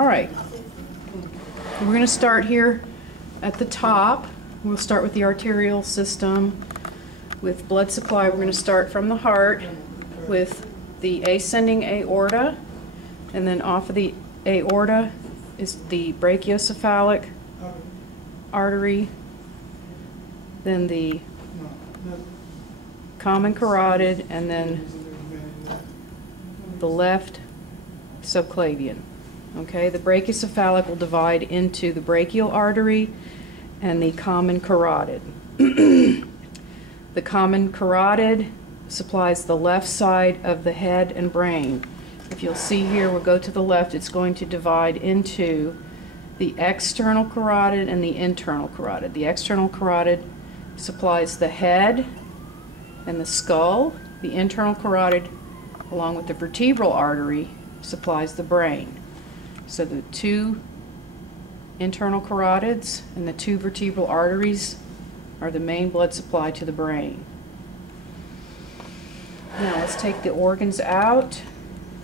All right. We're going to start here at the top. We'll start with the arterial system. With blood supply, we're going to start from the heart with the ascending aorta, and then off of the aorta is the brachiocephalic artery, then the common carotid, and then the left subclavian. Okay, the brachiocephalic will divide into the brachial artery and the common carotid. The common carotid supplies the left side of the head and brain. If you'll see here, we'll go to the left, it's going to divide into the external carotid and the internal carotid. The external carotid supplies the head and the skull. The internal carotid, along with the vertebral artery, supplies the brain. So the two internal carotids and the two vertebral arteries are the main blood supply to the brain. Now let's take the organs out,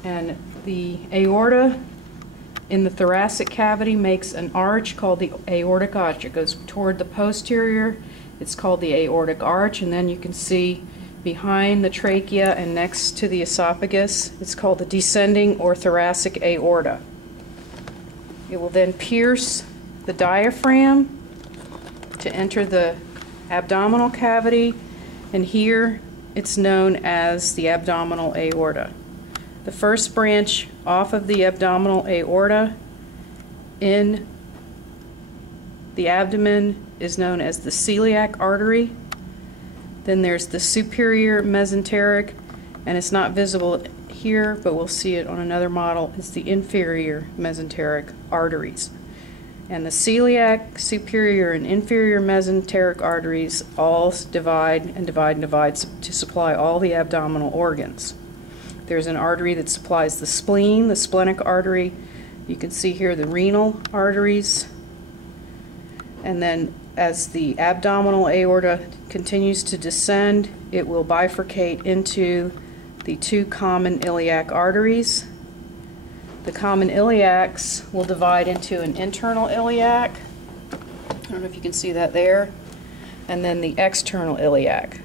and the aorta in the thoracic cavity makes an arch called the aortic arch. It goes toward the posterior. It's called the aortic arch, and then you can see behind the trachea and next to the esophagus, it's called the descending or thoracic aorta. It will then pierce the diaphragm to enter the abdominal cavity, and here it's known as the abdominal aorta. The first branch off of the abdominal aorta in the abdomen is known as the celiac artery. Then there's the superior mesenteric, and it's not visible here, but we'll see it on another model. It's the inferior mesenteric arteries. And the celiac, superior, and inferior mesenteric arteries all divide and divide and divide to supply all the abdominal organs. There's an artery that supplies the spleen, the splenic artery. You can see here the renal arteries. And then as the abdominal aorta continues to descend, it will bifurcate into the two common iliac arteries. The common iliacs will divide into an internal iliac. I don't know if you can see that there. And then the external iliac.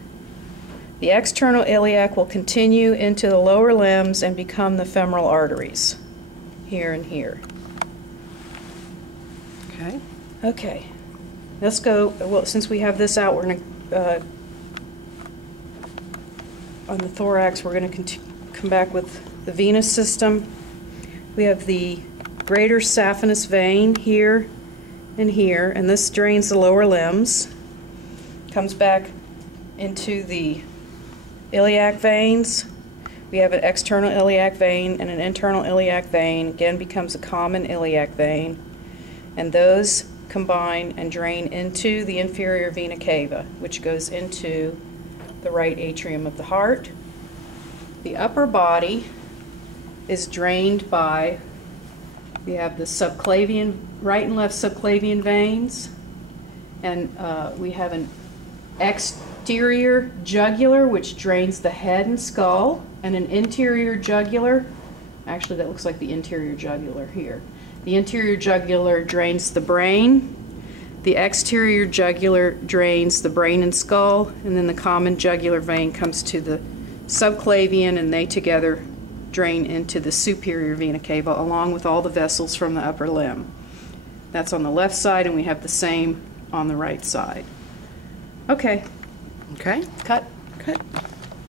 The external iliac will continue into the lower limbs and become the femoral arteries, here and here. Okay. Okay. Let's go. Well, since we have this out, we're going to on the thorax. We're going to come back with the venous system. We have the greater saphenous vein here and here, and this drains the lower limbs. Comes back into the iliac veins. We have an external iliac vein and an internal iliac vein. Again, becomes a common iliac vein, and those combine and drain into the inferior vena cava, which goes into the right atrium of the heart. The upper body is drained by, we have the subclavian, right and left subclavian veins, and we have an exterior jugular, which drains the head and skull, and an interior jugular. Actually, that looks like the interior jugular here. The interior jugular drains the brain. The exterior jugular drains the brain and skull, and then the common jugular vein comes to the subclavian, and they together drain into the superior vena cava along with all the vessels from the upper limb. That's on the left side, and we have the same on the right side. Okay. Okay. Cut. Cut.